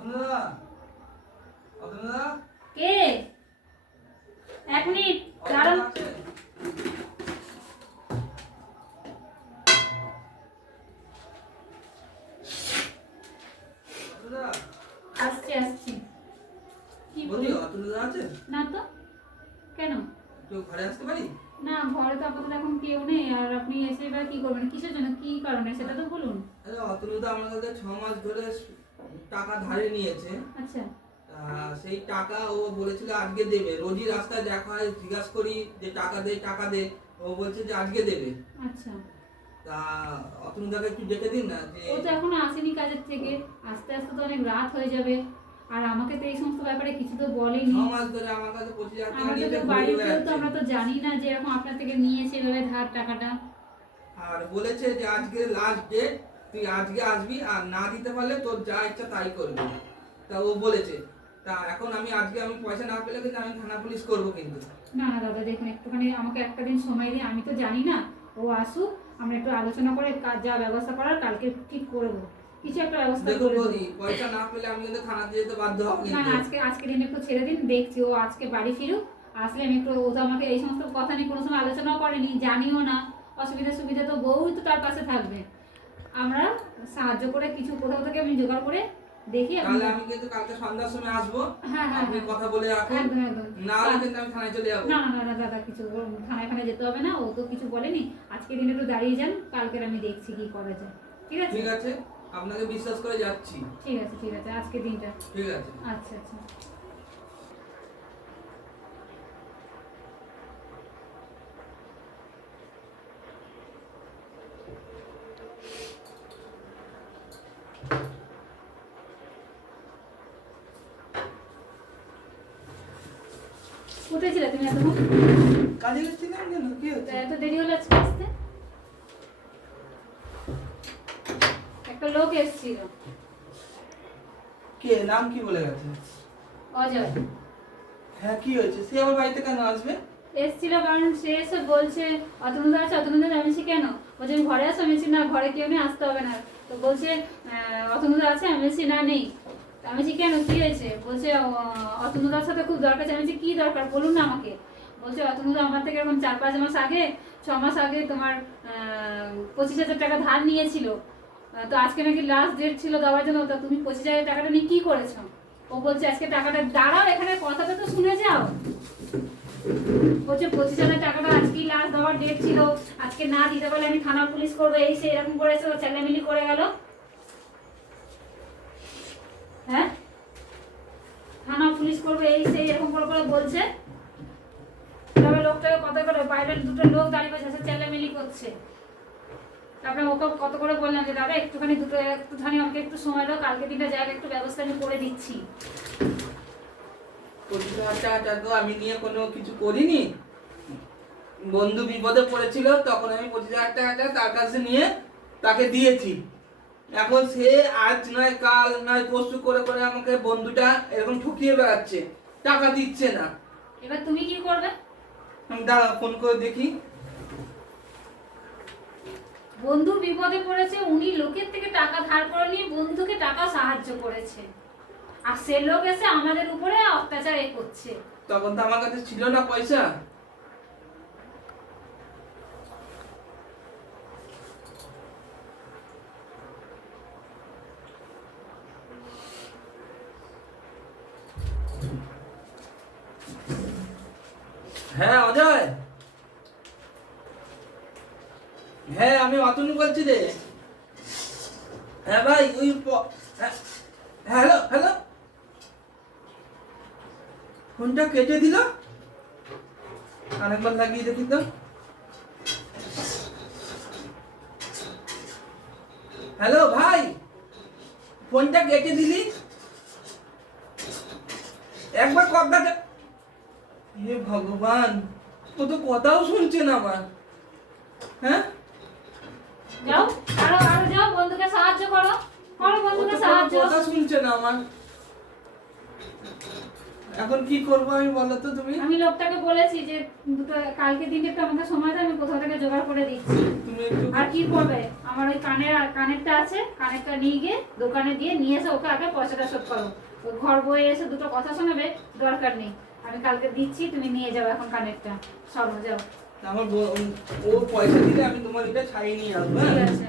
অতনুদা, অতনুদা, কে? এক মিনিট দাঁড়ান। আসছি আসছি। কি বলি বলি? অতনুদা আছে? না তো, কেন? কেউ ঘরে আসতে পারি? না, ঘরে তো আপাতত এখন কেউ নেই। আর আপনি এসে এবার কি করবেন, কিসের জন্য, কি কারণে সেটা তো বলুন। আরে অতনুদা আমার কাছে 6 মাস ধরে টাকা ধারে নিয়েছে। আচ্ছা সেই টাকা ও বলেছিল আজকে দেবে। রোজই রাস্তায় দেখা হয়, জিজ্ঞাসা করি যে টাকা দে টাকা দে, ও বলছে যে আজকে দেবে। আচ্ছা। তা অতনুদাকে একটু ডেকে দিন না। যে ও তো এখনো আসেনি কাজের থেকে, আস্তে আস্তে তো অনেক রাত হয়ে যাবে। আর আমাকে তো এই সমস্ত ব্যাপারে কিছু তো বলেনি। 6 মাস ধরে আমার কাছে 25,000 টাকা নিয়ে আমাদের বাড়িতেও তো আমরা তো জানি না যে এরকম আপনার থেকে নিয়েছে এভাবে ধার টাকাটা। আর বলেছে যে আজকে লাস্ট ডেট, তুই আজকে আসবি, আর না দিতে পারলে তোর যা ইচ্ছা তাই করবি। তা ও বলেছে। তা এখন আমি পয়সা না পেলে কিন্তু আমি থানা পুলিশ করব কিন্তু। না না দাদা, দেখুন একটুখানি আমাকে একটা দিন সময় দিন, আমি তো জানি না। ও আসুক, আমরা একটু আলোচনা করে কাজ যা ব্যবস্থা করার কালকে ঠিক করবো, কিছু একটা ব্যবস্থা দেখো করে দেবো। বৌদি, পয়সা না পেলে আমি কিন্তু থানাতে যেতে বাধ্য হব না কিন্তু। না, আজকে দিন একটু ছেড়ে দিন, দেখছি ও আজকে বাড়ি ফিরুক। আসলে আমি একটু, ও তো আমাকে এই সমস্ত কথা নিয়ে কোনো সময় আলোচনাও করেনি, জানিও না। অসুবিধা সুবিধা তো বউই তো তার পাশে থাকবে। আমরা সাহায্য করে কিছু কোথাও থেকে আমি জোগাড় করে দেখি। তাহলে আমি কিন্তু কালকে সন্ধ্যার সময় আসবো। হ্যাঁ হ্যাঁ আপনি হ্যাঁ, কথা বলে রাখুন। একদম একদম। না হলে কিন্তু আমি থানায় চলে যাবো। না না না না দাদা, কিছু থানায় ফানায় যেতে হবে না, ও তো কিছু বলেনি। আজকে দিন একটু দাঁড়িয়ে যান, কালকের আমি দেখছি কি করা যায়। ঠিক আছে ঠিক আছে, আপনাকে বিশ্বাস করে যাচ্ছি। ঠিক আছে ঠিক আছে, আজকে দিনটা। ঠিক আছে। আচ্ছা আচ্ছা। কোথায় ছিলে তুমি এতক্ষণ? কাজে গেছিলাম কেন, কি হচ্ছে? এত দেরি হলো আজকে আসতে? একটা লোক এসেছিল। কে, নাম কি বলে গেছে? অজয় হ্যাঁ, কি হয়েছে? সে আমার বাড়িতে কেন আসবে? এসেছিল, কারণ সে এসে বলছে অতনুদা আছে। অতনুদা আমি কেন? বলছে আমি ঘরে আসো। আমি না, ঘরে কেউ নেই, আসতে হবে না। তো বলছে অতনুদা আছে। আমি না, নেই। আমি কেন, কি হয়েছে? বলছে অতনুদার সাথে খুব দরকার আছে। আমি কি দরকার বলুন না আমাকে। বলছে অতনুদা আমার থেকে এরকম 4-5 মাস আগে, 6 মাস আগে তোমার 25,000 টাকা ধার নিয়েছিল। তো আজকে নাকি লাস্ট ডেট ছিল দেওয়ার জন্য। তা তুমি 25,000 টাকাটা নিয়ে কি করেছো? ও বলছে আজকে টাকাটা, দাঁড়াও এখানে কথাটা তো শুনে যাও। বলছে 25,000 টাকাটা আজকেই লাস্ট দেওয়ার ডেট ছিল, আজকে না দিতে পারলে আমি থানা পুলিশ করবো। এই সে এরকম করেছে, ও ছেলেমিলি করে গেল। হ্যাঁ, থানা পুলিশ করবে, এই সেই এরকম করে করে বলছে। তবে লোকটাকে কত করে, বাইরের দুটো লোক দাঁড়িয়ে বসে ছেলেমিলি করছে। তারপরে ওকে কত করে বললাম যে দাদা একটুখানি আমাকে একটু সময় দাও, কালকে দিনটা জায়গা একটু ব্যবস্থা আমি করে দিচ্ছি। 25,000 টাকা তো আমি নিয়ে কোনো কিছু করিনি। বন্ধু বিপদে পড়েছিল, তখন আমি 25,000 টাকাটা তার কাছে নিয়ে তাকে দিয়েছি। এখন সে আজ নয় কাল নয় পরশু করে করে আমাকে বন্ধুটা এরকম ঠকিয়ে বেড়াচ্ছে, টাকা দিচ্ছে না। এবার তুমি কি করবে? আমি দাঁড়া, ফোন করে দেখি। বন্ধু বিপদে পড়েছে, উনি লোকের থেকে টাকা ধার করে নিয়ে বন্ধুকে টাকা সাহায্য করেছে, আর সে লোক এসে আমাদের উপরে অত্যাচার করছে। তখন তো আমার কাছে ছিল না পয়সা। হ্যাঁ অজয়, হ্যাঁ আমি অতনু বলছি রে। হ্যাঁ ভাই, ওই হ্যালো হ্যালো, ফোনটা কেটে দিল। আরেকবার লাগিয়ে দেখি তো। হ্যালো ভাই, ফোনটা কেটে দিলি। একবার কথাটা, হে ভগবান, ও তো কথাও শুনছে না আমার। হ্যাঁ, যাও, আরো আরো যাও, বন্ধুকে সাহায্য করো, করো ও বন্ধুকে তো সাহায্য। কথা শুনছে না আমার। এখন কি করবো আমি বলো তো তুমি? আমি লোকটাকে বলেছি যে দুটো কালকে দিনটা একটু আমাকে সময় দাও, আমি কোথাও থেকে জোগাড় করে দিচ্ছি। তুমি একটু আর কি করবে, আমার ওই কানেরটা আছে, কানেরটা নিয়ে গিয়ে দোকানে দিয়ে নিয়ে এসে ওকে আগে পয়সাটা শোধ করো। ওই ঘর বয়ে এসে দুটো কথা শোনাবে, দরকার নেই। আমি কালকে দিচ্ছি, তুমি নিয়ে যাও এখন কানেরটা, সরো যাও। আমার ও পয়সা দিলে আমি তোমার এটা ছাড়িয়ে নিয়ে আসবো। ঠিক হ্যাঁ? আছে।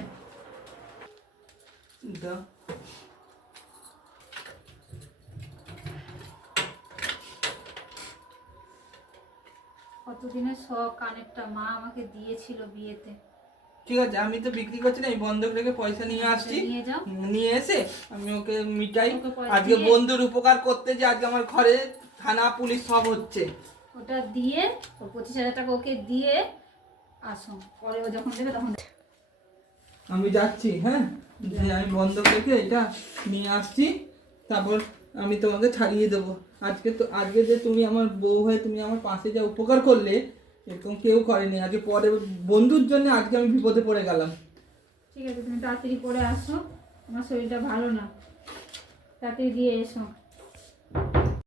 দাও। কতদিনের শখ কানেরটা, মা আমাকে দিয়েছিল বিয়েতে। ঠিক আছে, আমি তো বিক্রি করছি না, এই বন্ধক রেখে পয়সা নিয়ে আসছি। নিয়ে যাও। নিয়ে এসে আমি ওকে মিটাই। ওকে পয়সা আজকে দিয়ে- বন্ধুর উপকার করতে যে আজকে আমার ঘরে থানা পুলিশ সব হচ্ছে। ওটা দিয়ে ওর 25,000 টাকা ওকে দিয়ে আসো, পরে ও যখন দেবে তখন দেবে। আমি যাচ্ছি, হ্যাঁ, যে আমি বন্ধক রেখে এটা নিয়ে আসছি, তারপর আমি তোমাকে ছাড়িয়ে দেবো। আজকে যে তুমি আমার বউ হয়ে তুমি আমার পাশে যা উপকার করলে, এরকম কেউ করেনি। আজকে পরে বন্ধুর জন্য আজকে আমি বিপদে পড়ে গেলাম। ঠিক আছে, তুমি তাড়াতাড়ি করে আসো, আমার শরীরটা ভালো না, তাড়াতাড়ি দিয়ে এসো।